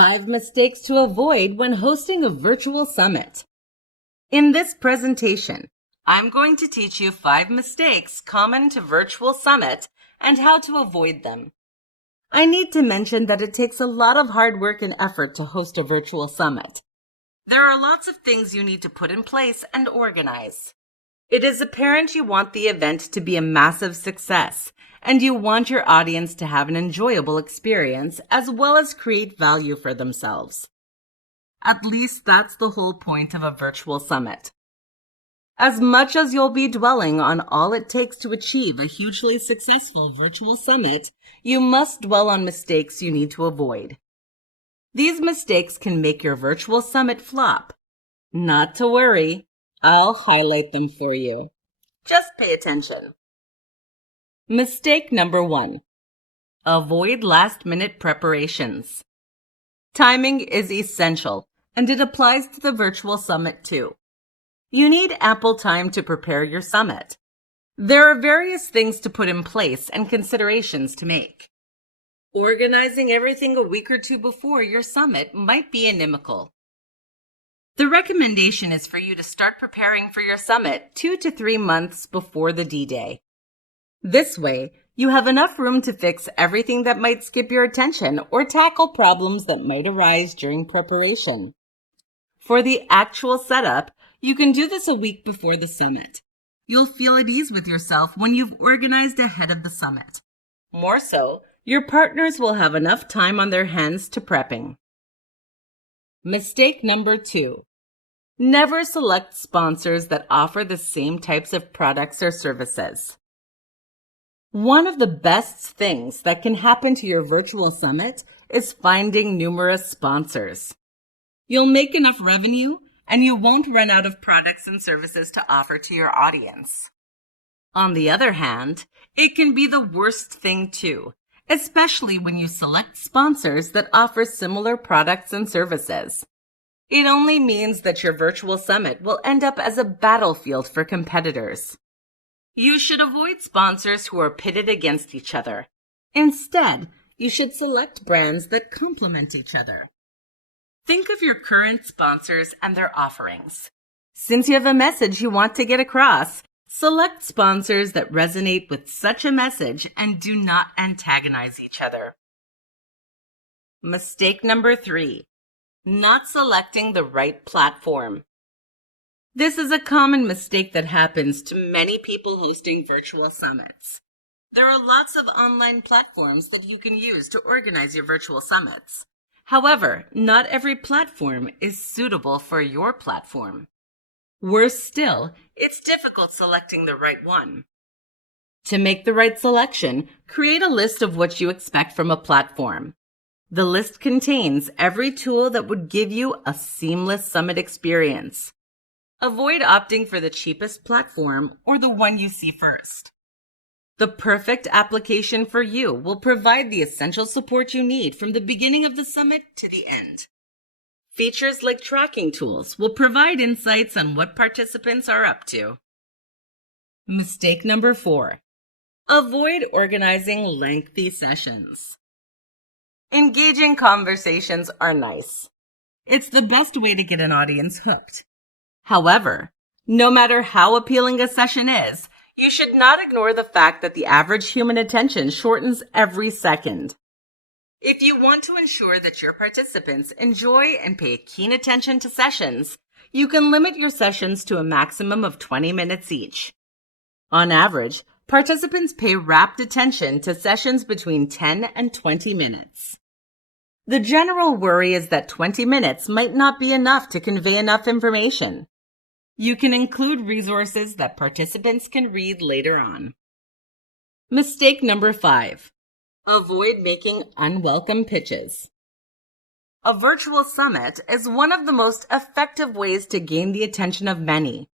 5 mistakes to avoid when hosting a virtual summit. In this presentation, I'm going to teach you 5 mistakes common to virtual summit and how to avoid them. I need to mention that it takes a lot of hard work and effort to host a virtual summit. There are lots of things you need to put in place and organize. It is apparent you want the event to be a massive success, and you want your audience to have an enjoyable experience as well as create value for themselves. At least that's the whole point of a virtual summit. As much as you'll be dwelling on all it takes to achieve a hugely successful virtual summit, you must dwell on mistakes you need to avoid. These mistakes can make your virtual summit flop. Not to worry, I'll highlight them for you. Just pay attention. Mistake number 1. Avoid last-minute preparations. Timing is essential, and it applies to the virtual summit too. You need ample time to prepare your summit. There are various things to put in place and considerations to make. Organizing everything a week or two before your summit might be inimical. The recommendation is for you to start preparing for your summit 2 to 3 months before the D-Day. This way, you have enough room to fix everything that might skip your attention or tackle problems that might arise during preparation. For the actual setup, you can do this a week before the summit. You'll feel at ease with yourself when you've organized ahead of the summit. More so, your partners will have enough time on their hands to prepping. Mistake number 2. Never select sponsors that offer the same types of products or services. One of the best things that can happen to your virtual summit is finding numerous sponsors. You'll make enough revenue, and you won't run out of products and services to offer to your audience. On the other hand, it can be the worst thing too, especially when you select sponsors that offer similar products and services. It only means that your virtual summit will end up as a battlefield for competitors. You should avoid sponsors who are pitted against each other. Instead, you should select brands that complement each other. Think of your current sponsors and their offerings. Since you have a message you want to get across, select sponsors that resonate with such a message and do not antagonize each other. Mistake number 3. Not selecting the right platform. This is a common mistake that happens to many people hosting virtual summits. There are lots of online platforms that you can use to organize your virtual summits. However, not every platform is suitable for your platform. Worse still, it's difficult selecting the right one. To make the right selection, create a list of what you expect from a platform. The list contains every tool that would give you a seamless summit experience. Avoid opting for the cheapest platform or the one you see first. The perfect application for you will provide the essential support you need from the beginning of the summit to the end. Features like tracking tools will provide insights on what participants are up to. Mistake number 4. Avoid organizing lengthy sessions. Engaging conversations are nice. It's the best way to get an audience hooked. However, no matter how appealing a session is, you should not ignore the fact that the average human attention shortens every second. If you want to ensure that your participants enjoy and pay keen attention to sessions, you can limit your sessions to a maximum of 20 minutes each. On average, participants pay rapt attention to sessions between 10 and 20 minutes. The general worry is that 20 minutes might not be enough to convey enough information. You can include resources that participants can read later on. Mistake number 5. Avoid making unwelcome pitches. A virtual summit is one of the most effective ways to gain the attention of many.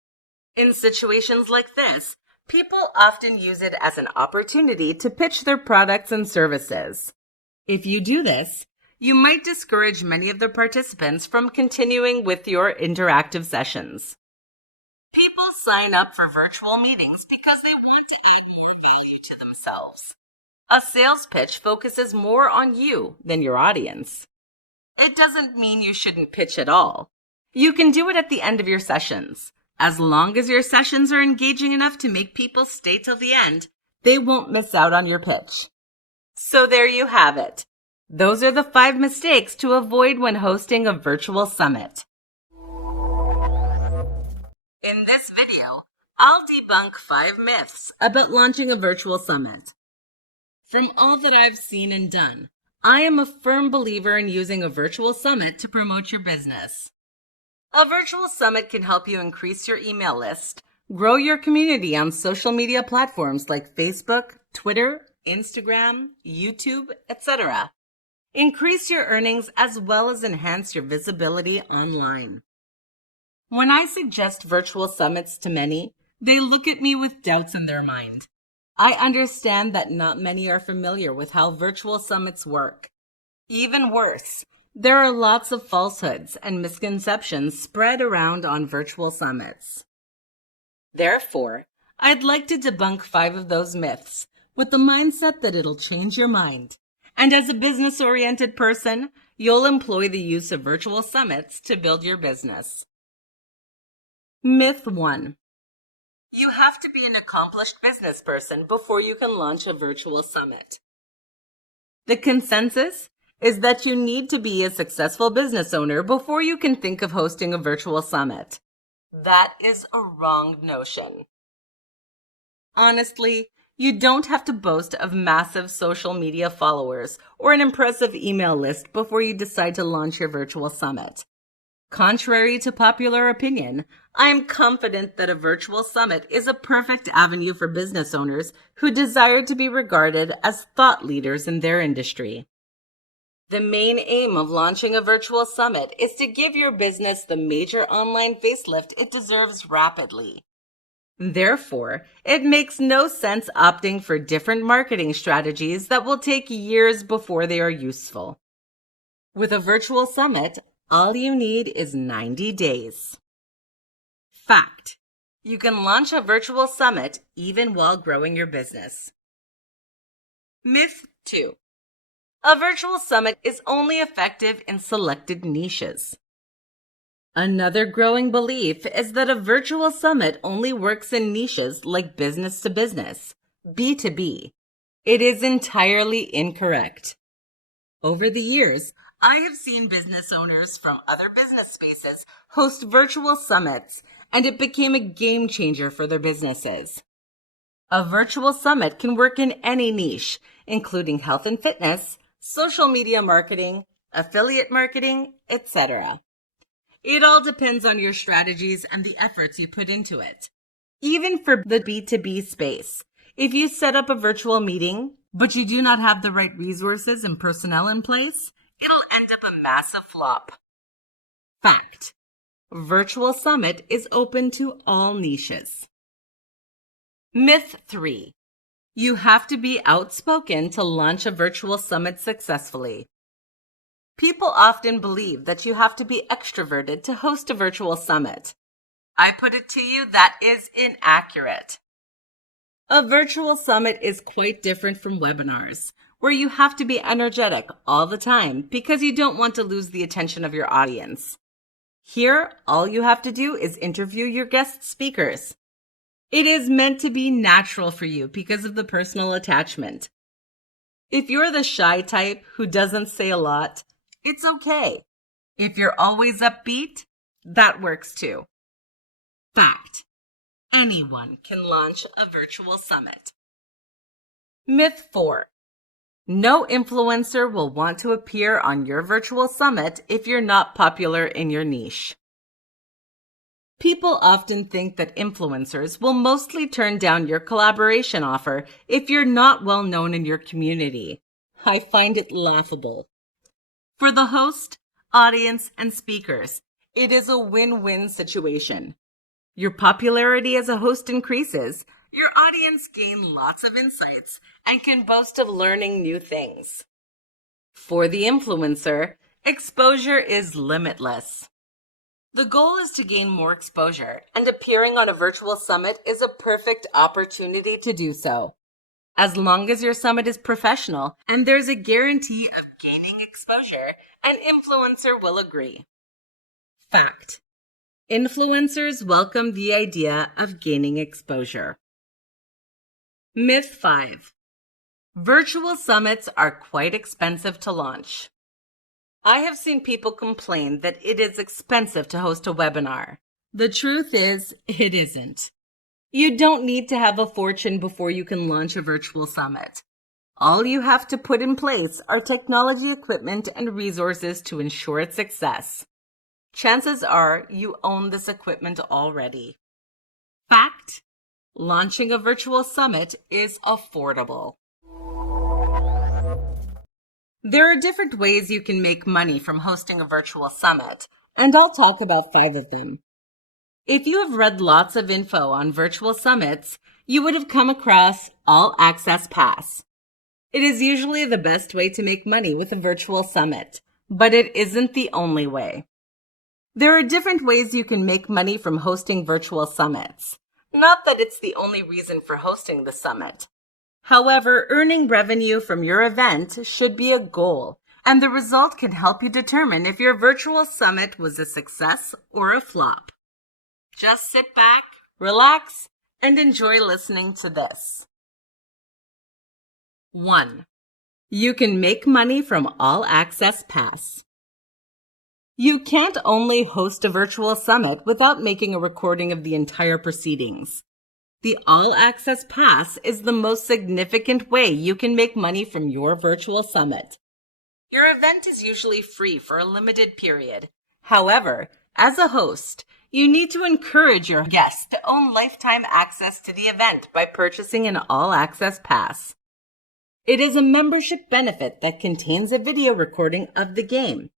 In situations like this, people often use it as an opportunity to pitch their products and services. If you do this, you might discourage many of the participants from continuing with your interactive sessions. People sign up for virtual meetings because they want to add more value to themselves. A sales pitch focuses more on you than your audience. It doesn't mean you shouldn't pitch at all. You can do it at the end of your sessions. As long as your sessions are engaging enough to make people stay till the end, they won't miss out on your pitch. So there you have it. Those are the 5 mistakes to avoid when hosting a virtual summit. In this video, I'll debunk 5 myths about launching a virtual summit. From all that I've seen and done, I am a firm believer in using a virtual summit to promote your business. A virtual summit can help you increase your email list, grow your community on social media platforms like Facebook, Twitter, Instagram, YouTube, etc. Increase your earnings as well as enhance your visibility online. When I suggest virtual summits to many, they look at me with doubts in their mind. I understand that not many are familiar with how virtual summits work. Even worse, there are lots of falsehoods and misconceptions spread around on virtual summits. Therefore, I'd like to debunk 5 of those myths with the mindset that it'll change your mind. And as a business-oriented person, you'll employ the use of virtual summits to build your business. Myth 1. You have to be an accomplished business person before you can launch a virtual summit. The consensus is that you need to be a successful business owner before you can think of hosting a virtual summit. That is a wrong notion. Honestly, you don't have to boast of massive social media followers or an impressive email list before you decide to launch your virtual summit. Contrary to popular opinion, I am confident that a virtual summit is a perfect avenue for business owners who desire to be regarded as thought leaders in their industry. The main aim of launching a virtual summit is to give your business the major online facelift it deserves rapidly. Therefore, it makes no sense opting for different marketing strategies that will take years before they are useful. With a virtual summit, all you need is 90 days. Fact: you can launch a virtual summit even while growing your business. Myth 2. A virtual summit is only effective in selected niches. Another growing belief is that a virtual summit only works in niches like business to business, B2B. It is entirely incorrect. Over the years, I have seen business owners from other business spaces host virtual summits, and it became a game changer for their businesses. A virtual summit can work in any niche, including health and fitness, social media marketing, affiliate marketing, etc. It all depends on your strategies and the efforts you put into it. Even for the B2B space, if you set up a virtual meeting, but you do not have the right resources and personnel in place, it'll end up a massive flop. Fact: virtual summit is open to all niches. Myth 3. You have to be outspoken to launch a virtual summit successfully. People often believe that you have to be extroverted to host a virtual summit. I put it to you, that is inaccurate. A virtual summit is quite different from webinars, where you have to be energetic all the time because you don't want to lose the attention of your audience. Here, all you have to do is interview your guest speakers. It is meant to be natural for you because of the personal attachment. If you're the shy type who doesn't say a lot, it's okay. If you're always upbeat, that works too. Fact: anyone can launch a virtual summit. Myth 4. No influencer will want to appear on your virtual summit if you're not popular in your niche. People often think that influencers will mostly turn down your collaboration offer if you're not well known in your community. I find it laughable. For the host, audience, and speakers, it is a win-win situation. Your popularity as a host increases, your audience gain lots of insights, and can boast of learning new things. For the influencer, exposure is limitless. The goal is to gain more exposure, and appearing on a virtual summit is a perfect opportunity to do so. as long as your summit is professional and there's a guarantee of gaining exposure, an influencer will agree. Fact: influencers welcome the idea of gaining exposure. Myth 5. Virtual summits are quite expensive to launch. I have seen people complain that it is expensive to host a webinar. The truth is, it isn't. You don't need to have a fortune before you can launch a virtual summit. All you have to put in place are technology equipment and resources to ensure its success. Chances are you own this equipment already. Fact: launching a virtual summit is affordable. There are different ways you can make money from hosting a virtual summit, and I'll talk about 5 of them. If you have read lots of info on virtual summits, you would have come across All Access Pass. It is usually the best way to make money with a virtual summit, but it isn't the only way. There are different ways you can make money from hosting virtual summits. Not that it's the only reason for hosting the summit. However, earning revenue from your event should be a goal, and the result can help you determine if your virtual summit was a success or a flop. Just sit back, relax, and enjoy listening to this. 1. You can make money from All Access Pass. You can't only host a virtual summit without making a recording of the entire proceedings. The All Access Pass is the most significant way you can make money from your virtual summit. Your event is usually free for a limited period. However, as a host, you need to encourage your guests to own lifetime access to the event by purchasing an All Access Pass. It is a membership benefit that contains a video recording of the game.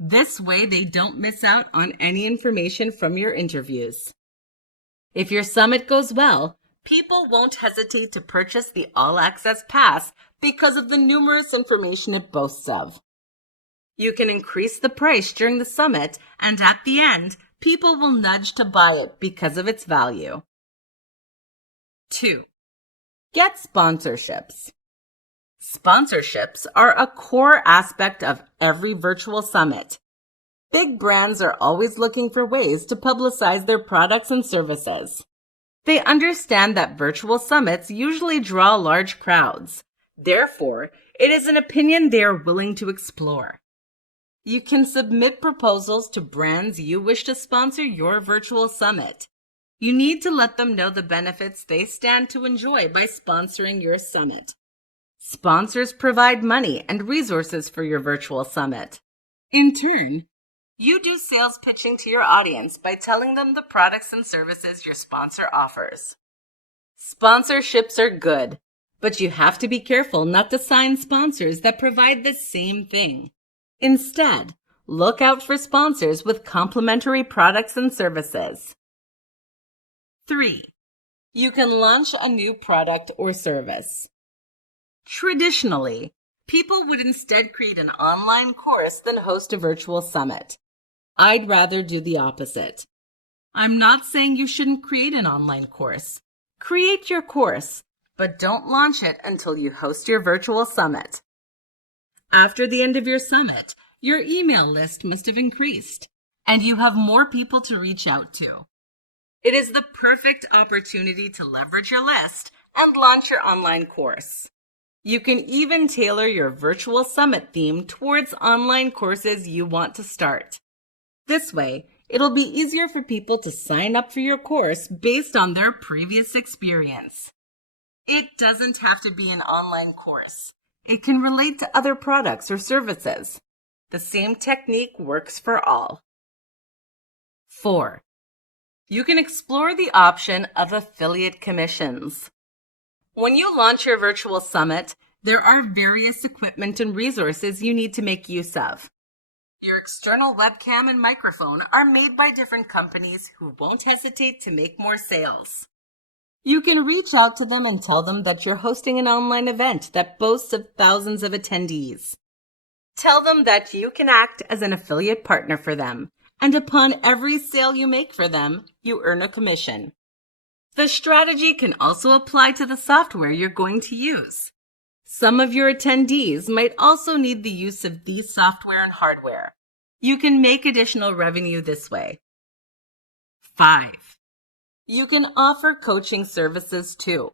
This way, they don't miss out on any information from your interviews. If your summit goes well, people won't hesitate to purchase the All Access Pass because of the numerous information it boasts of. You can increase the price during the summit, and at the end, people will nudge to buy it because of its value. 2. Get sponsorships. Sponsorships are a core aspect of every virtual summit. Big brands are always looking for ways to publicize their products and services. They understand that virtual summits usually draw large crowds. Therefore, it is an opinion they are willing to explore. You can submit proposals to brands you wish to sponsor your virtual summit. You need to let them know the benefits they stand to enjoy by sponsoring your summit. Sponsors provide money and resources for your virtual summit. In turn, you do sales pitching to your audience by telling them the products and services your sponsor offers. Sponsorships are good, but you have to be careful not to sign sponsors that provide the same thing. Instead, look out for sponsors with complementary products and services. 3. You can launch a new product or service. Traditionally, people would instead create an online course than host a virtual summit. I'd rather do the opposite. I'm not saying you shouldn't create an online course. Create your course, but don't launch it until you host your virtual summit. After the end of your summit, your email list must have increased, and you have more people to reach out to. It is the perfect opportunity to leverage your list and launch your online course. You can even tailor your virtual summit theme towards online courses you want to start. This way, it'll be easier for people to sign up for your course based on their previous experience. It doesn't have to be an online course. It can relate to other products or services. The same technique works for all. 4. You can explore the option of affiliate commissions. When you launch your virtual summit, there are various equipment and resources you need to make use of. Your external webcam and microphone are made by different companies who won't hesitate to make more sales. You can reach out to them and tell them that you're hosting an online event that boasts of thousands of attendees. Tell them that you can act as an affiliate partner for them, and upon every sale you make for them, you earn a commission. The strategy can also apply to the software you're going to use. Some of your attendees might also need the use of these software and hardware. You can make additional revenue this way. 5. You can offer coaching services too.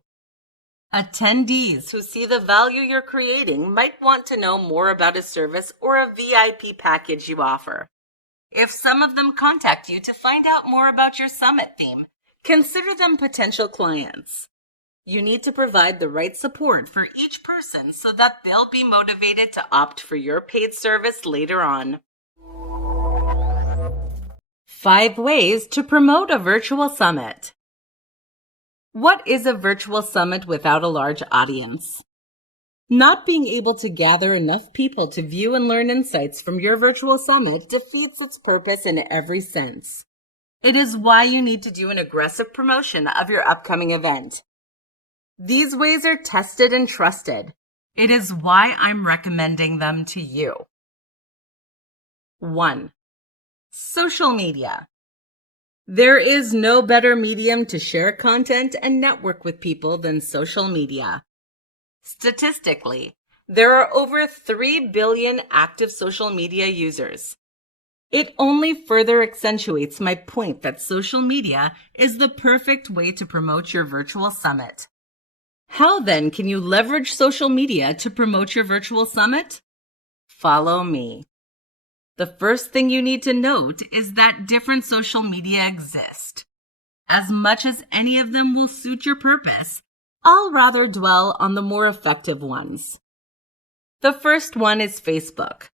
Attendees who see the value you're creating might want to know more about a service or a VIP package you offer. If some of them contact you to find out more about your summit theme, consider them potential clients. You need to provide the right support for each person so that they'll be motivated to opt for your paid service later on. 5 ways to promote a virtual summit. What is a virtual summit without a large audience? Not being able to gather enough people to view and learn insights from your virtual summit defeats its purpose in every sense. It is why you need to do an aggressive promotion of your upcoming event. These ways are tested and trusted. It is why I'm recommending them to you. 1. Social media. There is no better medium to share content and network with people than social media. Statistically, there are over 3 billion active social media users. It only further accentuates my point that social media is the perfect way to promote your virtual summit. How then can you leverage social media to promote your virtual summit? Follow me. The first thing you need to note is that different social media exist. As much as any of them will suit your purpose, I'll rather dwell on the more effective ones. The first one is Facebook.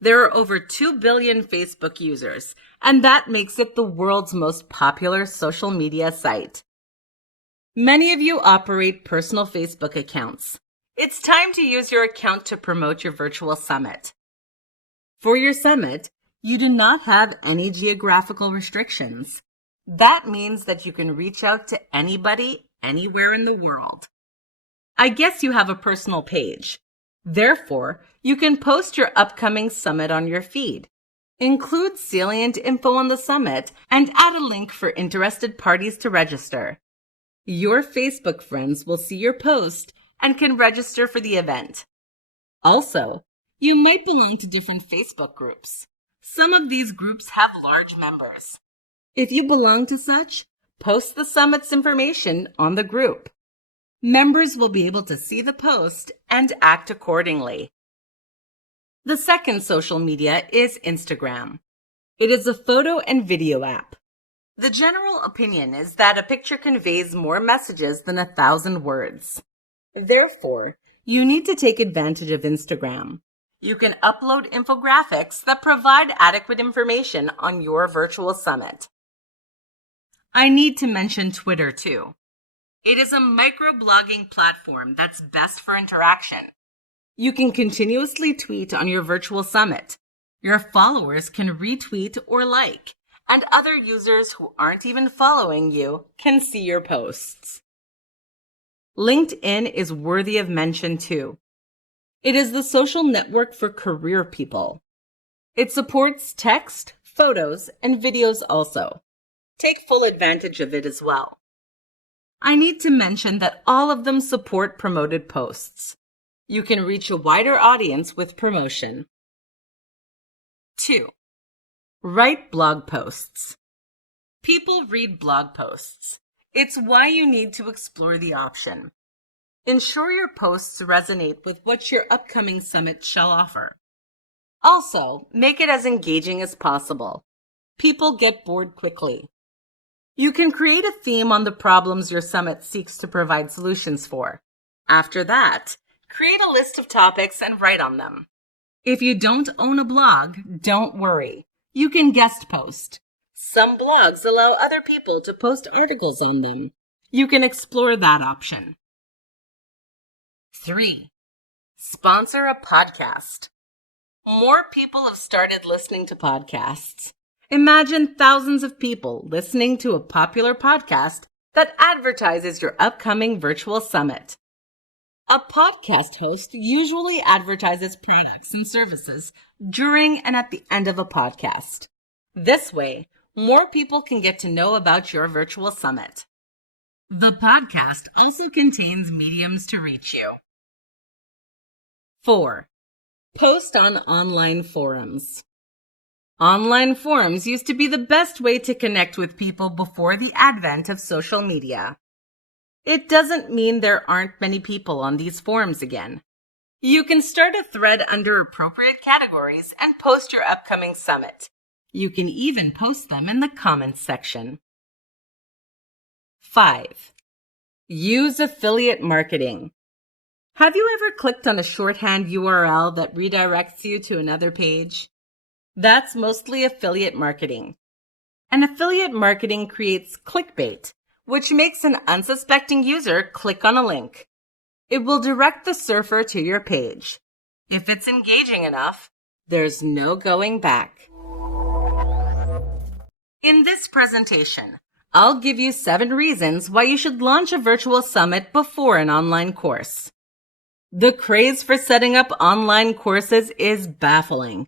There are over 2 billion Facebook users, and that makes it the world's most popular social media site. Many of you operate personal Facebook accounts. It's time to use your account to promote your virtual summit. For your summit, you do not have any geographical restrictions. That means that you can reach out to anybody, anywhere in the world. I guess you have a personal page. Therefore, you can post your upcoming summit on your feed. Include salient info on the summit and add a link for interested parties to register. Your Facebook friends will see your post and can register for the event. Also, you might belong to different Facebook groups. Some of these groups have large members. If you belong to such, post the summit's information on the group. Members will be able to see the post and act accordingly. The second social media is Instagram. It is a photo and video app. The general opinion is that a picture conveys more messages than 1,000 words. Therefore, you need to take advantage of Instagram. You can upload infographics that provide adequate information on your virtual summit. I need to mention Twitter too. It is a microblogging platform that's best for interaction. You can continuously tweet on your virtual summit. Your followers can retweet or like, and other users who aren't even following you can see your posts. LinkedIn is worthy of mention too. It is the social network for career people. It supports text, photos, and videos also. Take full advantage of it as well. I need to mention that all of them support promoted posts. You can reach a wider audience with promotion. 2. Write blog posts. People read blog posts. It's why you need to explore the option. Ensure your posts resonate with what your upcoming summit shall offer. Also, make it as engaging as possible. People get bored quickly. You can create a theme on the problems your summit seeks to provide solutions for. After that, create a list of topics and write on them. If you don't own a blog, don't worry. You can guest post. Some blogs allow other people to post articles on them. You can explore that option. 3. Sponsor a podcast. More people have started listening to podcasts. Imagine thousands of people listening to a popular podcast that advertises your upcoming virtual summit. A podcast host usually advertises products and services during and at the end of a podcast. This way, more people can get to know about your virtual summit. The podcast also contains mediums to reach you. 4. Post on online forums. Online forums used to be the best way to connect with people before the advent of social media. It doesn't mean there aren't many people on these forums again. You can start a thread under appropriate categories and post your upcoming summit. You can even post them in the comments section. 5. Use affiliate marketing. Have you ever clicked on a shorthand URL that redirects you to another page? That's mostly affiliate marketing. And affiliate marketing creates clickbait, which makes an unsuspecting user click on a link. It will direct the surfer to your page. If it's engaging enough, there's no going back. In this presentation, I'll give you 7 reasons why you should launch a virtual summit before an online course. The craze for setting up online courses is baffling.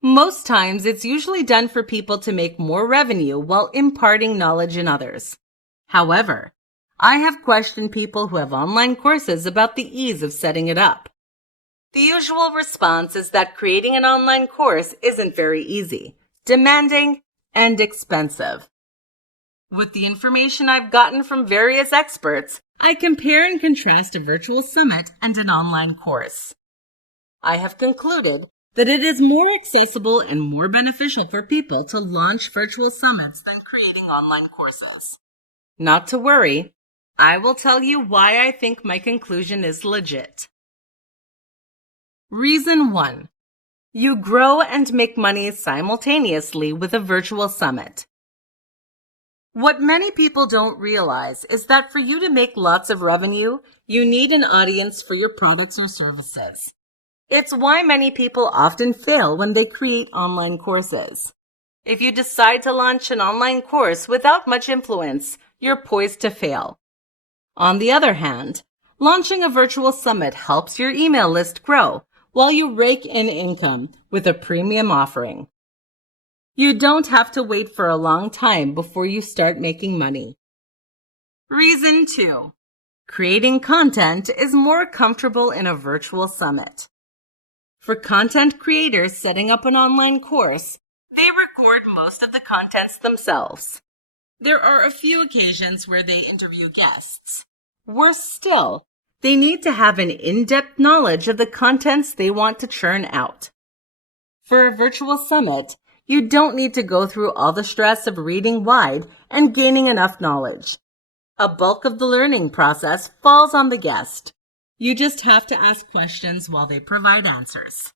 Most times, it's usually done for people to make more revenue while imparting knowledge in others. However, I have questioned people who have online courses about the ease of setting it up. The usual response is that creating an online course isn't very easy, demanding, and expensive. With the information I've gotten from various experts, I compare and contrast a virtual summit and an online course. I have concluded that it is more accessible and more beneficial for people to launch virtual summits than creating online courses. Not to worry, I will tell you why I think my conclusion is legit. Reason 1. You grow and make money simultaneously with a virtual summit. What many people don't realize is that for you to make lots of revenue, you need an audience for your products or services. It's why many people often fail when they create online courses. If you decide to launch an online course without much influence, you're poised to fail. On the other hand, launching a virtual summit helps your email list grow while you rake in income with a premium offering. You don't have to wait for a long time before you start making money. Reason 2. Creating content is more comfortable in a virtual summit. For content creators setting up an online course, they record most of the contents themselves. There are a few occasions where they interview guests. Worse still, they need to have an in-depth knowledge of the contents they want to churn out. For a virtual summit, you don't need to go through all the stress of reading wide and gaining enough knowledge. A bulk of the learning process falls on the guest. You just have to ask questions while they provide answers.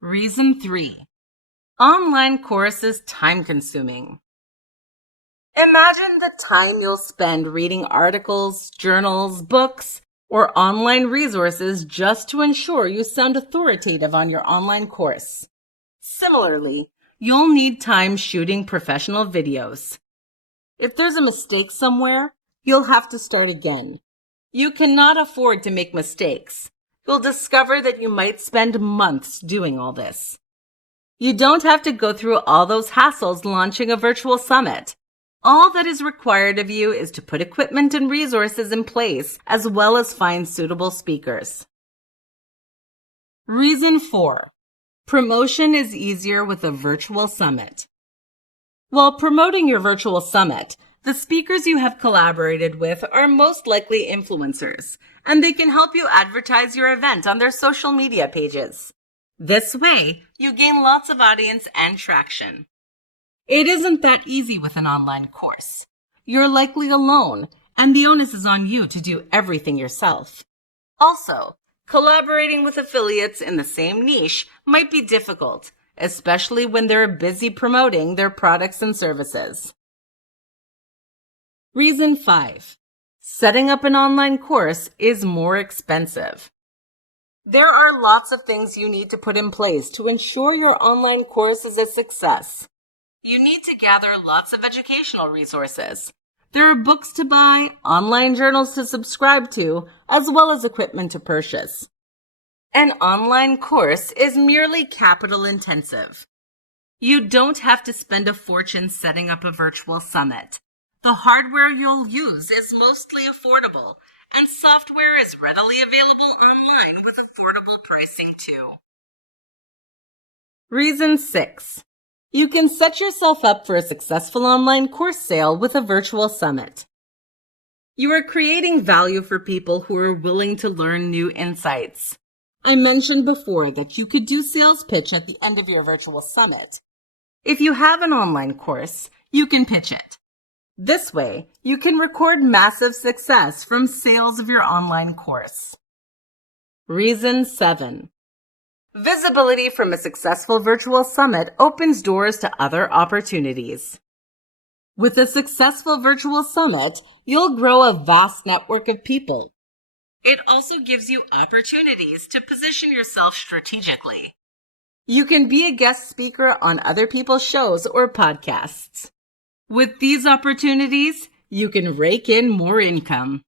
Reason 3. Online course is time-consuming. Imagine the time you'll spend reading articles, journals, books, or online resources just to ensure you sound authoritative on your online course. Similarly, you'll need time shooting professional videos. If there's a mistake somewhere, you'll have to start again. You cannot afford to make mistakes. You'll discover that you might spend months doing all this. You don't have to go through all those hassles launching a virtual summit. All that is required of you is to put equipment and resources in place, as well as find suitable speakers. Reason 4. Promotion is easier with a virtual summit. While promoting your virtual summit, the speakers you have collaborated with are most likely influencers, and they can help you advertise your event on their social media pages. This way, you gain lots of audience and traction. It isn't that easy with an online course. You're likely alone, and the onus is on you to do everything yourself. Also, collaborating with affiliates in the same niche might be difficult, especially when they're busy promoting their products and services. Reason 5. Setting up an online course is more expensive. There are lots of things you need to put in place to ensure your online course is a success. You need to gather lots of educational resources. There are books to buy, online journals to subscribe to, as well as equipment to purchase. An online course is merely capital intensive. You don't have to spend a fortune setting up a virtual summit. The hardware you'll use is mostly affordable, and software is readily available online with affordable pricing too. Reason 6. You can set yourself up for a successful online course sale with a virtual summit. You are creating value for people who are willing to learn new insights. I mentioned before that you could do sales pitch at the end of your virtual summit. If you have an online course, you can pitch it. This way, you can record massive success from sales of your online course. Reason 7. Visibility from a successful virtual summit opens doors to other opportunities. With a successful virtual summit, you'll grow a vast network of people. It also gives you opportunities to position yourself strategically. You can be a guest speaker on other people's shows or podcasts. With these opportunities, you can rake in more income.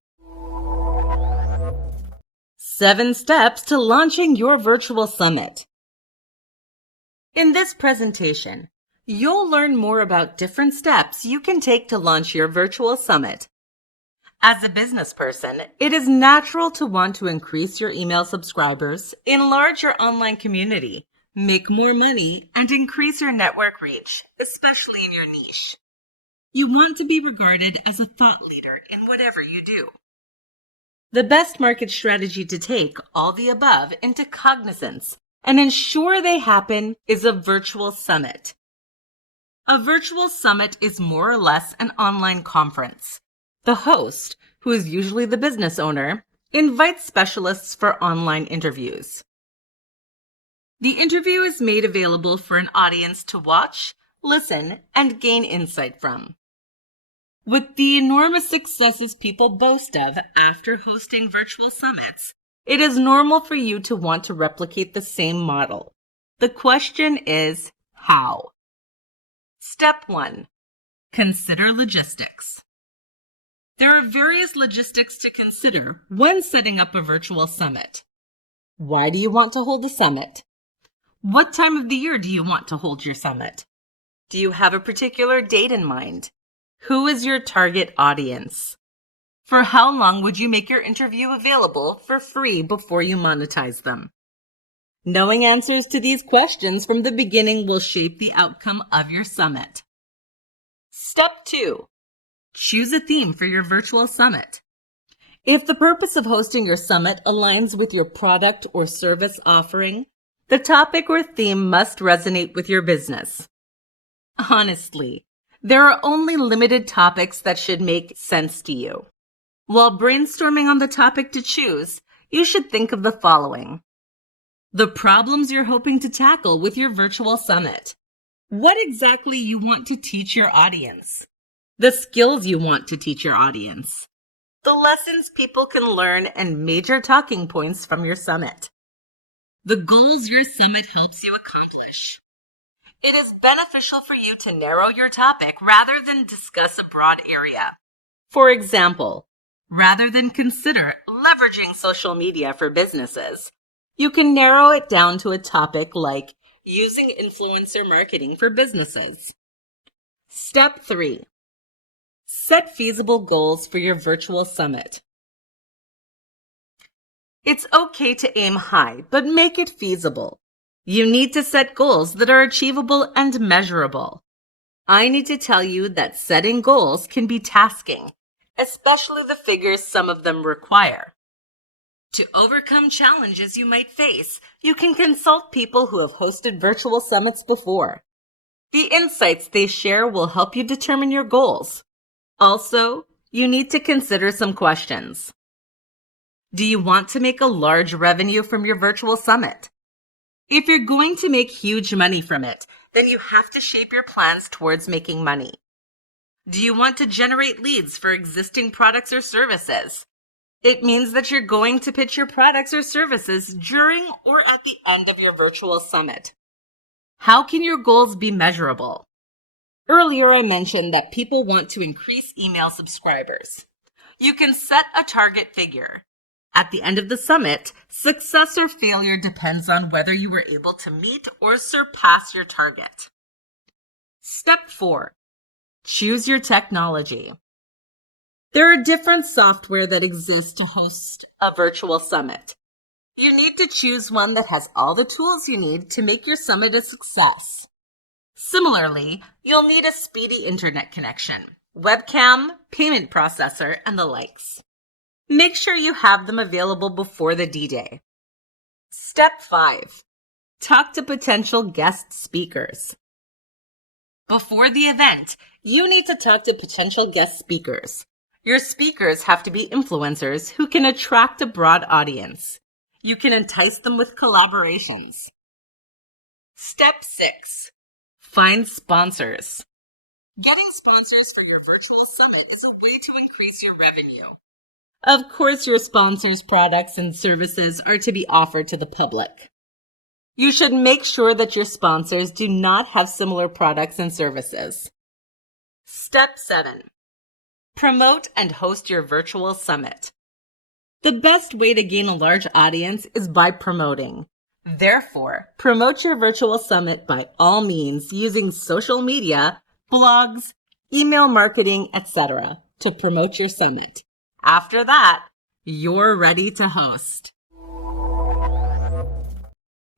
7 steps to launching your virtual summit. In this presentation, you'll learn more about different steps you can take to launch your virtual summit. As a business person, it is natural to want to increase your email subscribers, enlarge your online community, make more money, and increase your network reach, especially in your niche. You want to be regarded as a thought leader in whatever you do. The best market strategy to take all the above into cognizance and ensure they happen is a virtual summit. A virtual summit is more or less an online conference. The host, who is usually the business owner, invites specialists for online interviews. The interview is made available for an audience to watch, listen, and gain insight from. With the enormous successes people boast of after hosting virtual summits, it is normal for you to want to replicate the same model. The question is, how? Step 1. Consider logistics. There are various logistics to consider when setting up a virtual summit. Why do you want to hold a summit? What time of the year do you want to hold your summit? Do you have a particular date in mind? Who is your target audience? For how long would you make your interview available for free before you monetize them? Knowing answers to these questions from the beginning will shape the outcome of your summit. Step 2. Choose a theme for your virtual summit. If the purpose of hosting your summit aligns with your product or service offering, the topic or theme must resonate with your business. Honestly, there are only limited topics that should make sense to you. While brainstorming on the topic to choose, you should think of the following. The problems you're hoping to tackle with your virtual summit. What exactly you want to teach your audience. The skills you want to teach your audience. The lessons people can learn and major talking points from your summit. The goals your summit helps you accomplish. It is beneficial for you to narrow your topic rather than discuss a broad area. For example, rather than consider leveraging social media for businesses, you can narrow it down to a topic like using influencer marketing for businesses. Step 3. Set feasible goals for your virtual summit. It's okay to aim high, but make it feasible. You need to set goals that are achievable and measurable. I need to tell you that setting goals can be tasking, especially the figures some of them require. To overcome challenges you might face, you can consult people who have hosted virtual summits before. The insights they share will help you determine your goals. Also, you need to consider some questions. Do you want to make a large revenue from your virtual summit? If you're going to make huge money from it, then you have to shape your plans towards making money. Do you want to generate leads for existing products or services? It means that you're going to pitch your products or services during or at the end of your virtual summit. How can your goals be measurable? Earlier, I mentioned that people want to increase email subscribers. You can set a target figure. At the end of the summit, success or failure depends on whether you were able to meet or surpass your target. Step 4. Choose your technology. There are different software that exists to host a virtual summit. You need to choose one that has all the tools you need to make your summit a success. Similarly, you'll need a speedy internet connection, webcam, payment processor, and the likes. Make sure you have them available before the D-Day. Step 5. Talk to potential guest speakers. Before the event, you need to talk to potential guest speakers. Your speakers have to be influencers who can attract a broad audience. You can entice them with collaborations. Step 6. Find sponsors. Getting sponsors for your virtual summit is a way to increase your revenue. Of course, your sponsors' products and services are to be offered to the public. You should make sure that your sponsors do not have similar products and services. Step 7. Promote and host your virtual summit. The best way to gain a large audience is by promoting. Therefore, promote your virtual summit by all means using social media, blogs, email marketing, etc. to promote your summit. After that, you're ready to host.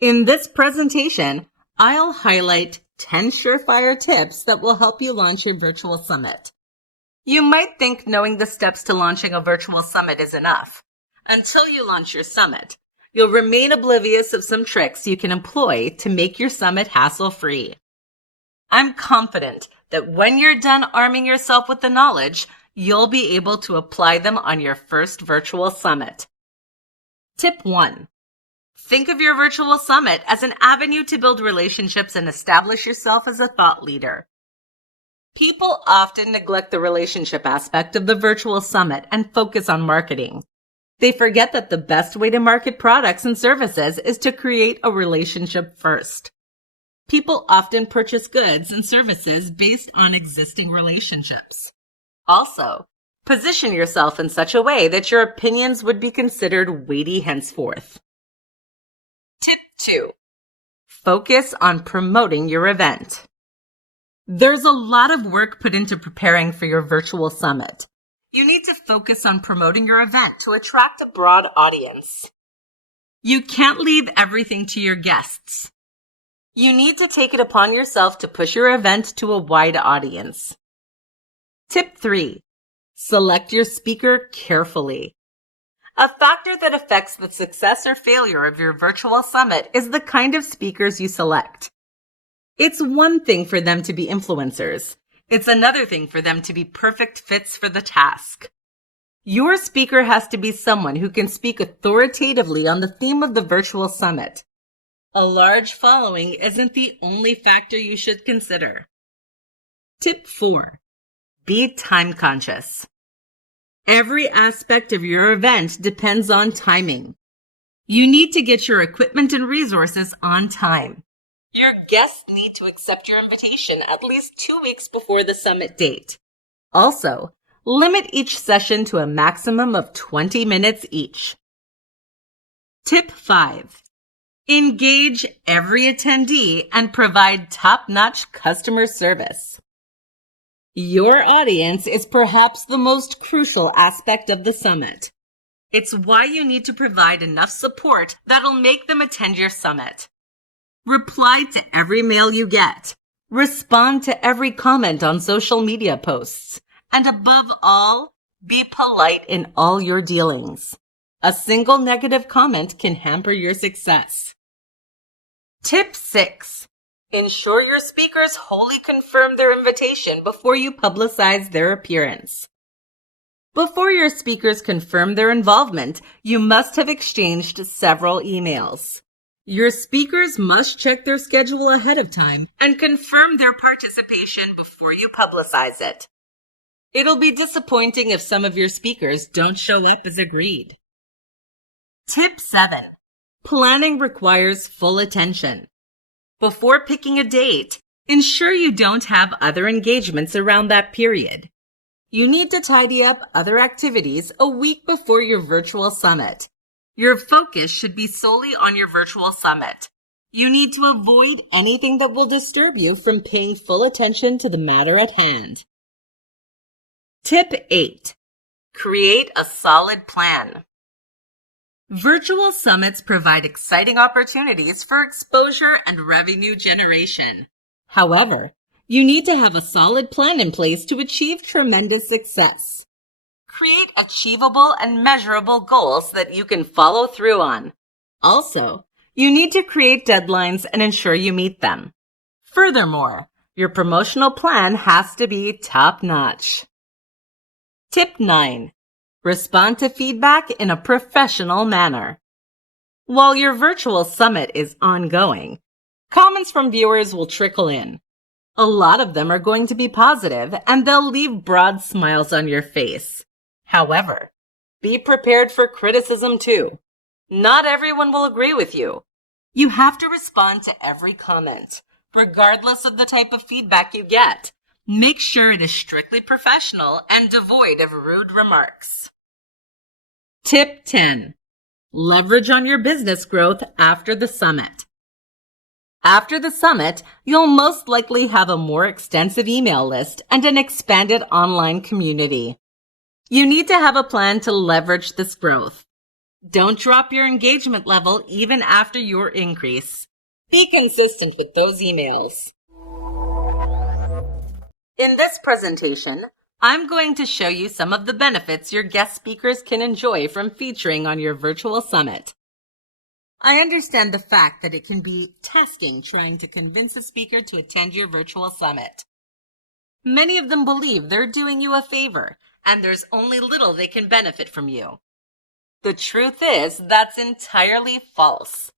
In this presentation, I'll highlight 10 surefire tips that will help you launch your virtual summit. You might think knowing the steps to launching a virtual summit is enough. Until you launch your summit, you'll remain oblivious of some tricks you can employ to make your summit hassle-free. I'm confident that when you're done arming yourself with the knowledge, you'll be able to apply them on your first virtual summit. Tip 1. Think of your virtual summit as an avenue to build relationships and establish yourself as a thought leader. People often neglect the relationship aspect of the virtual summit and focus on marketing. They forget that the best way to market products and services is to create a relationship first. People often purchase goods and services based on existing relationships. Also, position yourself in such a way that your opinions would be considered weighty henceforth. Tip 2. Focus on promoting your event. There's a lot of work put into preparing for your virtual summit. You need to focus on promoting your event to attract a broad audience. You can't leave everything to your guests. You need to take it upon yourself to push your event to a wide audience. Tip 3. Select your speaker carefully. A factor that affects the success or failure of your virtual summit is the kind of speakers you select. It's one thing for them to be influencers. It's another thing for them to be perfect fits for the task. Your speaker has to be someone who can speak authoritatively on the theme of the virtual summit. A large following isn't the only factor you should consider. Tip 4. Be time conscious. Every aspect of your event depends on timing. You need to get your equipment and resources on time. Your guests need to accept your invitation at least 2 weeks before the summit date. Also, limit each session to a maximum of 20 minutes each. Tip 5. Engage every attendee and provide top-notch customer service. Your audience is perhaps the most crucial aspect of the summit. It's why you need to provide enough support that'll make them attend your summit. Reply to every mail you get. Respond to every comment on social media posts. And above all, be polite in all your dealings. A single negative comment can hamper your success. Tip 6. Ensure your speakers wholly confirm their invitation before you publicize their appearance. Before your speakers confirm their involvement, you must have exchanged several emails. Your speakers must check their schedule ahead of time and confirm their participation before you publicize it. It'll be disappointing if some of your speakers don't show up as agreed. Tip 7. Planning requires full attention. Before picking a date, ensure you don't have other engagements around that period. You need to tidy up other activities a week before your virtual summit. Your focus should be solely on your virtual summit. You need to avoid anything that will disturb you from paying full attention to the matter at hand. Tip 8. Create a solid plan. Virtual summits provide exciting opportunities for exposure and revenue generation. However, you need to have a solid plan in place to achieve tremendous success. Create achievable and measurable goals that you can follow through on. Also, you need to create deadlines and ensure you meet them. Furthermore, your promotional plan has to be top-notch. Tip 9. Respond to feedback in a professional manner. While your virtual summit is ongoing, comments from viewers will trickle in. A lot of them are going to be positive, and they'll leave broad smiles on your face. However, be prepared for criticism too. Not everyone will agree with you. You have to respond to every comment, regardless of the type of feedback you get. Make sure it is strictly professional and devoid of rude remarks. Tip 10. Leverage on your business growth after the summit. After the summit, you'll most likely have a more extensive email list and an expanded online community. You need to have a plan to leverage this growth. Don't drop your engagement level even after your increase. Be consistent with those emails. In this presentation, I'm going to show you some of the benefits your guest speakers can enjoy from featuring on your virtual summit. I understand the fact that it can be tasking trying to convince a speaker to attend your virtual summit. Many of them believe they're doing you a favor, and there's only little they can benefit from you. The truth is, that's entirely false.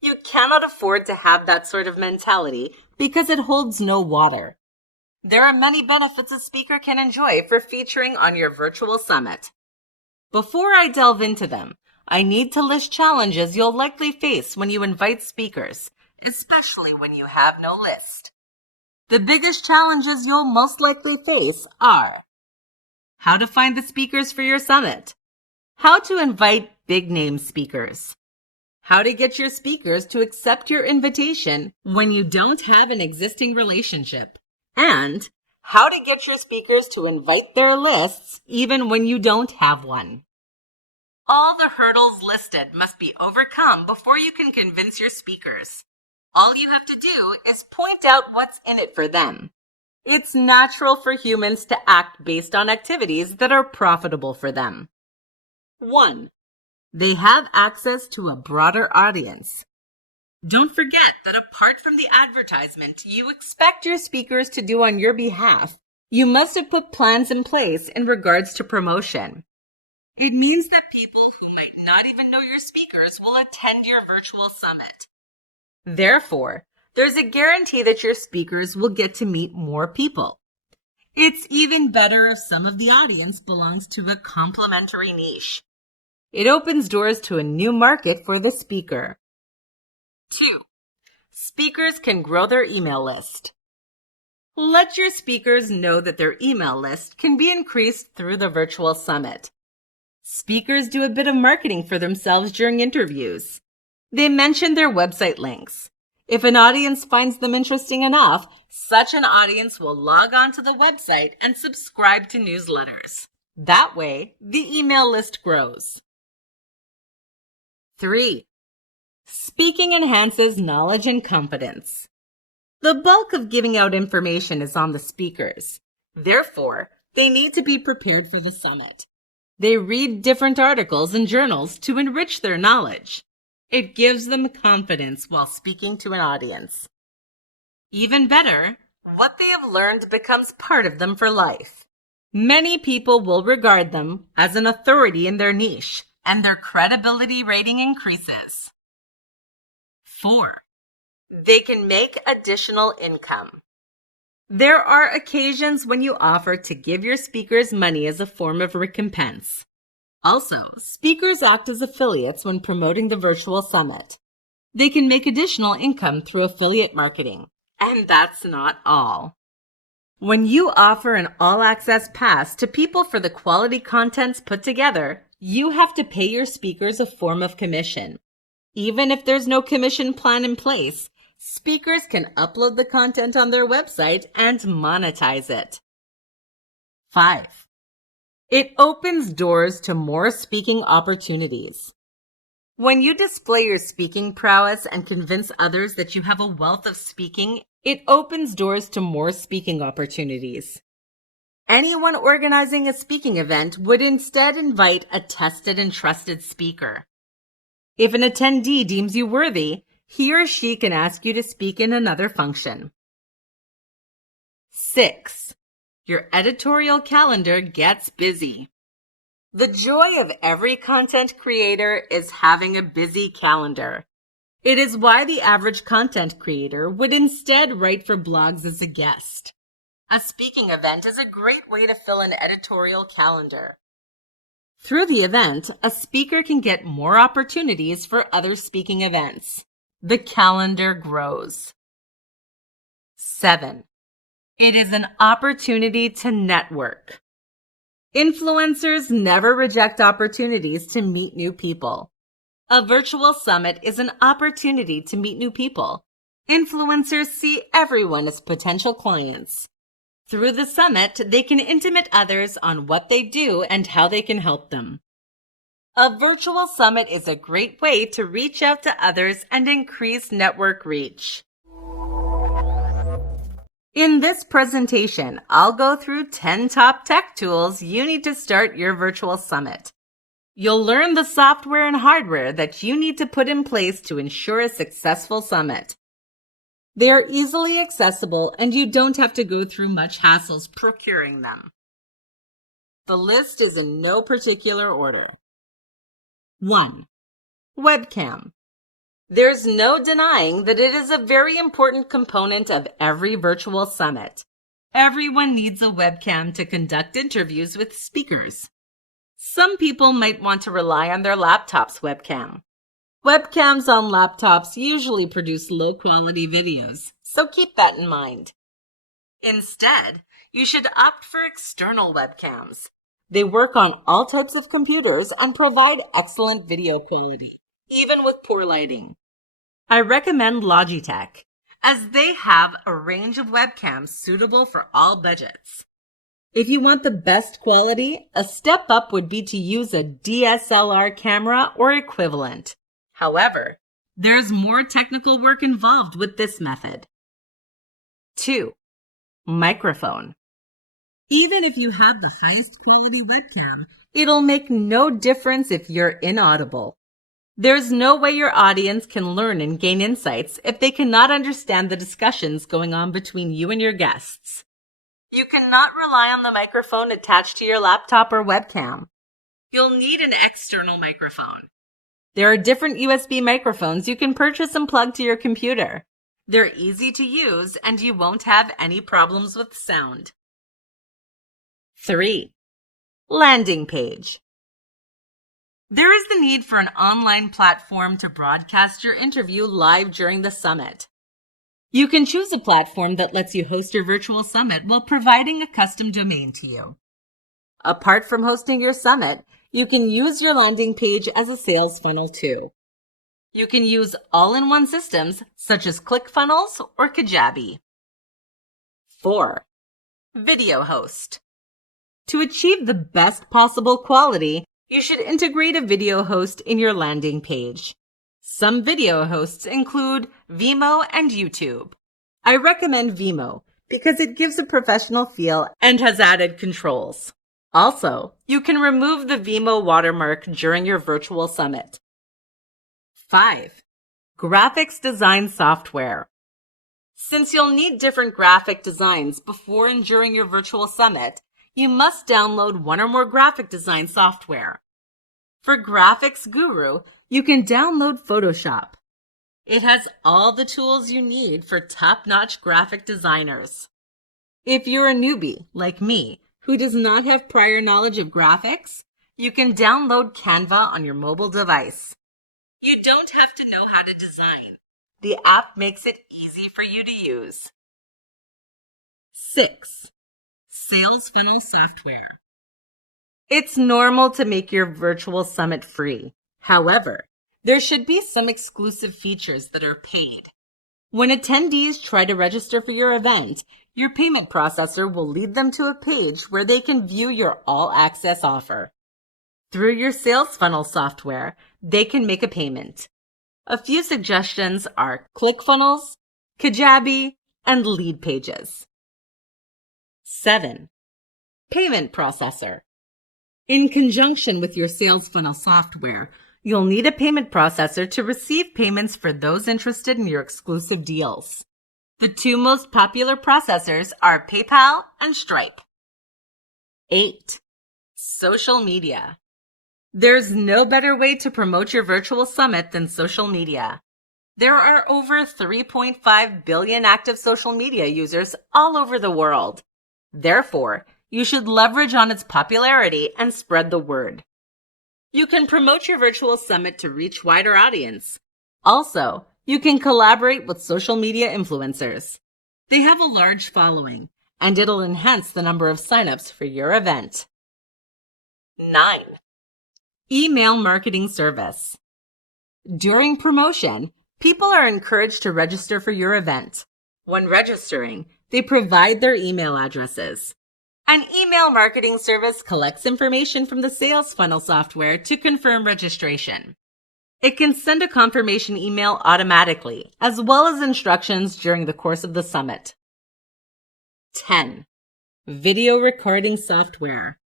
You cannot afford to have that sort of mentality because it holds no water. There are many benefits a speaker can enjoy for featuring on your virtual summit. Before I delve into them, I need to list challenges you'll likely face when you invite speakers, especially when you have no list. The biggest challenges you'll most likely face are: how to find the speakers for your summit, how to invite big-name speakers, how to get your speakers to accept your invitation when you don't have an existing relationship, and how to get your speakers to invite their lists even when you don't have one. All the hurdles listed must be overcome before you can convince your speakers. All you have to do is point out what's in it for them. It's natural for humans to act based on activities that are profitable for them. 1. They have access to a broader audience. Don't forget that apart from the advertisement you expect your speakers to do on your behalf, you must have put plans in place in regards to promotion. It means that people who might not even know your speakers will attend your virtual summit. Therefore, there's a guarantee that your speakers will get to meet more people. It's even better if some of the audience belongs to a complementary niche. It opens doors to a new market for the speaker. 2. Speakers can grow their email list. Let your speakers know that their email list can be increased through the virtual summit. Speakers do a bit of marketing for themselves during interviews. They mention their website links. If an audience finds them interesting enough, such an audience will log on to the website and subscribe to newsletters. That way, the email list grows. 3. Speaking enhances knowledge and confidence. The bulk of giving out information is on the speakers. Therefore, they need to be prepared for the summit. They read different articles and journals to enrich their knowledge. It gives them confidence while speaking to an audience. Even better, what they have learned becomes part of them for life. Many people will regard them as an authority in their niche, and their credibility rating increases. 4. They can make additional income. There are occasions when you offer to give your speakers money as a form of recompense. Also, speakers act as affiliates when promoting the virtual summit. They can make additional income through affiliate marketing. And that's not all. When you offer an all-access pass to people for the quality contents put together, you have to pay your speakers a form of commission. Even if there's no commission plan in place, speakers can upload the content on their website and monetize it. 5. It opens doors to more speaking opportunities. When you display your speaking prowess and convince others that you have a wealth of speaking, it opens doors to more speaking opportunities. Anyone organizing a speaking event would instead invite a tested and trusted speaker. If an attendee deems you worthy, he or she can ask you to speak in another function. 6. Your editorial calendar gets busy. The joy of every content creator is having a busy calendar. It is why the average content creator would instead write for blogs as a guest. A speaking event is a great way to fill an editorial calendar. Through the event, a speaker can get more opportunities for other speaking events. The calendar grows. 7. It is an opportunity to network. Influencers never reject opportunities to meet new people. A virtual summit is an opportunity to meet new people. Influencers see everyone as potential clients. Through the summit, they can intimate others on what they do and how they can help them. A virtual summit is a great way to reach out to others and increase network reach. In this presentation, I'll go through 10 top tech tools you need to start your virtual summit. You'll learn the software and hardware that you need to put in place to ensure a successful summit. They are easily accessible and you don't have to go through much hassles procuring them. The list is in no particular order. 1. Webcam. There's no denying that it is a very important component of every virtual summit. Everyone needs a webcam to conduct interviews with speakers. Some people might want to rely on their laptop's webcam. Webcams on laptops usually produce low-quality videos, so keep that in mind. Instead, you should opt for external webcams. They work on all types of computers and provide excellent video quality, even with poor lighting. I recommend Logitech, as they have a range of webcams suitable for all budgets. If you want the best quality, a step up would be to use a DSLR camera or equivalent. However, there's more technical work involved with this method. 2. Microphone. Even if you have the highest quality webcam, it'll make no difference if you're inaudible. There's no way your audience can learn and gain insights if they cannot understand the discussions going on between you and your guests. You cannot rely on the microphone attached to your laptop or webcam. You'll need an external microphone. There are different USB microphones you can purchase and plug to your computer. They're easy to use and you won't have any problems with sound. 3. Landing page. There is the need for an online platform to broadcast your interview live during the summit. You can choose a platform that lets you host your virtual summit while providing a custom domain to you. Apart from hosting your summit, you can use your landing page as a sales funnel too. You can use all-in-one systems such as ClickFunnels or Kajabi. 4. Video host. To achieve the best possible quality, you should integrate a video host in your landing page. Some video hosts include Vimeo and YouTube. I recommend Vimeo because it gives a professional feel and has added controls. Also, you can remove the Vimeo watermark during your virtual summit. 5. Graphics design software. Since you'll need different graphic designs before and during your virtual summit, you must download one or more graphic design software. For Graphics Guru, you can download Photoshop. It has all the tools you need for top-notch graphic designers. If you're a newbie, like me, who does not have prior knowledge of graphics, you can download Canva on your mobile device. You don't have to know how to design. The app makes it easy for you to use. 6. Sales funnel software. It's normal to make your virtual summit free. However, there should be some exclusive features that are paid. When attendees try to register for your event, Your payment processor will lead them to a page where they can view your all-access offer. Through your sales funnel software, they can make a payment. A few suggestions are ClickFunnels, Kajabi, and Lead Pages. 7. Payment processor. In conjunction with your sales funnel software, you'll need a payment processor to receive payments for those interested in your exclusive deals. The two most popular processors are PayPal and Stripe. 8. Social media. There's no better way to promote your virtual summit than social media. There are over 3.5 billion active social media users all over the world. Therefore, you should leverage on its popularity and spread the word. You can promote your virtual summit to reach wider audience. Also, you can collaborate with social media influencers. They have a large following, and it'll enhance the number of signups for your event. 9. Email marketing service. During promotion, people are encouraged to register for your event. When registering, they provide their email addresses. An email marketing service collects information from the sales funnel software to confirm registration. It can send a confirmation email automatically, as well as instructions during the course of the summit. 10. Video recording software.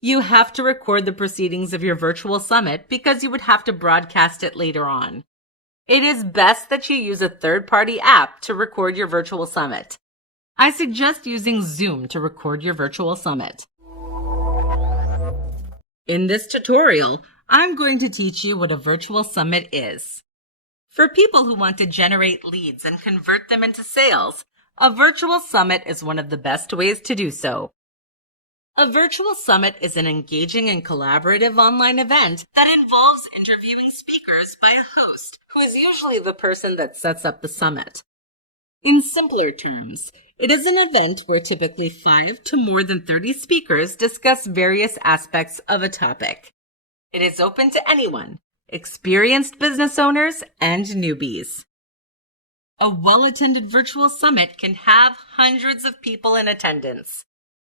You have to record the proceedings of your virtual summit because you would have to broadcast it later on. It is best that you use a third-party app to record your virtual summit. I suggest using Zoom to record your virtual summit. In this tutorial, I'm going to teach you what a virtual summit is. For people who want to generate leads and convert them into sales, a virtual summit is one of the best ways to do so. A virtual summit is an engaging and collaborative online event that involves interviewing speakers by a host, who is usually the person that sets up the summit. In simpler terms, it is an event where typically 5 to more than 30 speakers discuss various aspects of a topic. It is open to anyone, experienced business owners and newbies. A well-attended virtual summit can have hundreds of people in attendance.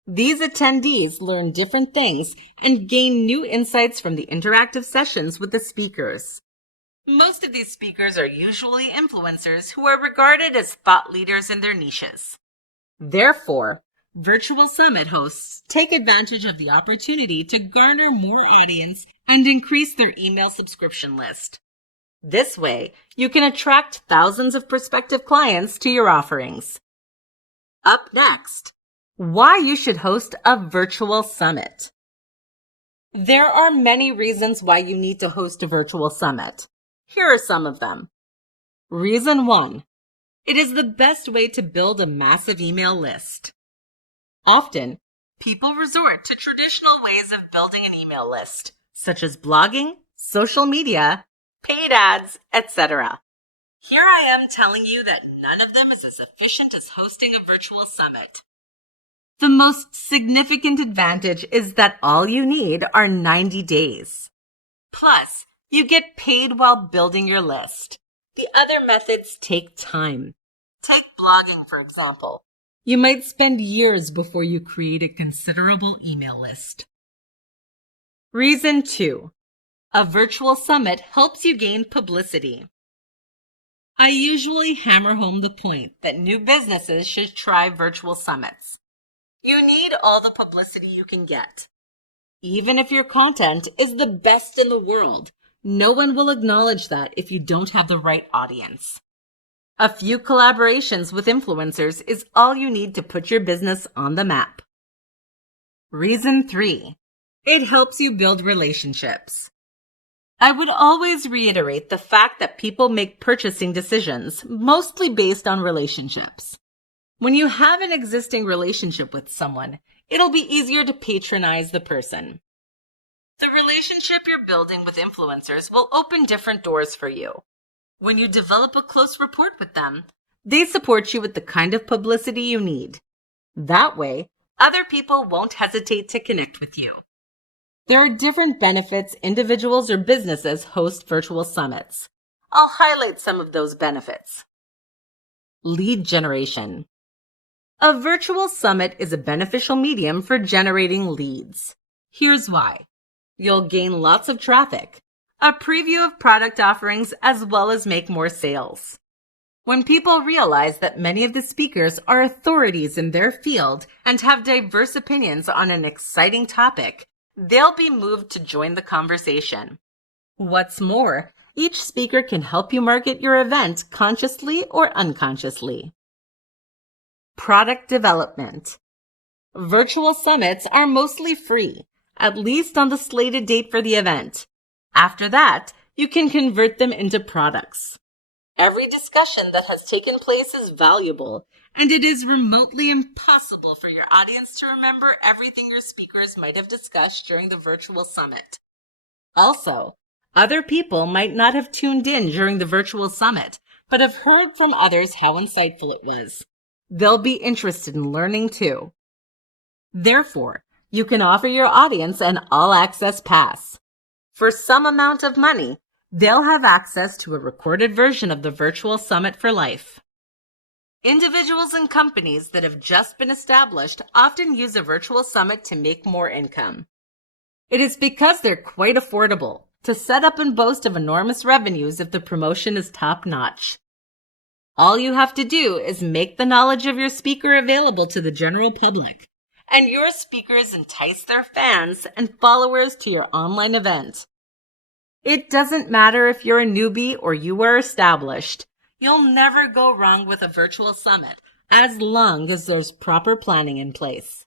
These attendees learn different things and gain new insights from the interactive sessions with the speakers. Most of these speakers are usually influencers who are regarded as thought leaders in their niches. Therefore, virtual summit hosts take advantage of the opportunity to garner more audience and increase their email subscription list. This way, you can attract thousands of prospective clients to your offerings. Up next, why you should host a virtual summit. There are many reasons why you need to host a virtual summit. Here are some of them. Reason 1. It is the best way to build a massive email list. Often, people resort to traditional ways of building an email list, such as blogging, social media, paid ads, etc. Here I am telling you that none of them is as efficient as hosting a virtual summit. The most significant advantage is that all you need are 90 days. Plus, you get paid while building your list. The other methods take time. Take blogging, for example. You might spend years before you create a considerable email list. Reason 2. A virtual summit helps you gain publicity. I usually hammer home the point that new businesses should try virtual summits. You need all the publicity you can get. Even if your content is the best in the world, no one will acknowledge that if you don't have the right audience. A few collaborations with influencers is all you need to put your business on the map. Reason 3. It helps you build relationships. I would always reiterate the fact that people make purchasing decisions mostly based on relationships. When you have an existing relationship with someone, it'll be easier to patronize the person. The relationship you're building with influencers will open different doors for you. When you develop a close rapport with them, they support you with the kind of publicity you need. That way, other people won't hesitate to connect with you. There are different benefits individuals or businesses host virtual summits. I'll highlight some of those benefits. Lead generation. A virtual summit is a beneficial medium for generating leads. Here's why. You'll gain lots of traffic, a preview of product offerings, as well as make more sales. When people realize that many of the speakers are authorities in their field and have diverse opinions on an exciting topic, they'll be moved to join the conversation. What's more, each speaker can help you market your event consciously or unconsciously. Product development. Virtual summits are mostly free, at least on the slated date for the event. After that, you can convert them into products. Every discussion that has taken place is valuable, and it is remotely impossible for your audience to remember everything your speakers might have discussed during the virtual summit. Also, other people might not have tuned in during the virtual summit, but have heard from others how insightful it was. They'll be interested in learning too. Therefore, you can offer your audience an all-access pass. For some amount of money, they'll have access to a recorded version of the virtual summit for life. Individuals and companies that have just been established often use a virtual summit to make more income. It is because they're quite affordable to set up and boast of enormous revenues if the promotion is top-notch. All you have to do is make the knowledge of your speaker available to the general public, and your speakers entice their fans and followers to your online event. It doesn't matter if you're a newbie or you are established. You'll never go wrong with a virtual summit as long as there's proper planning in place.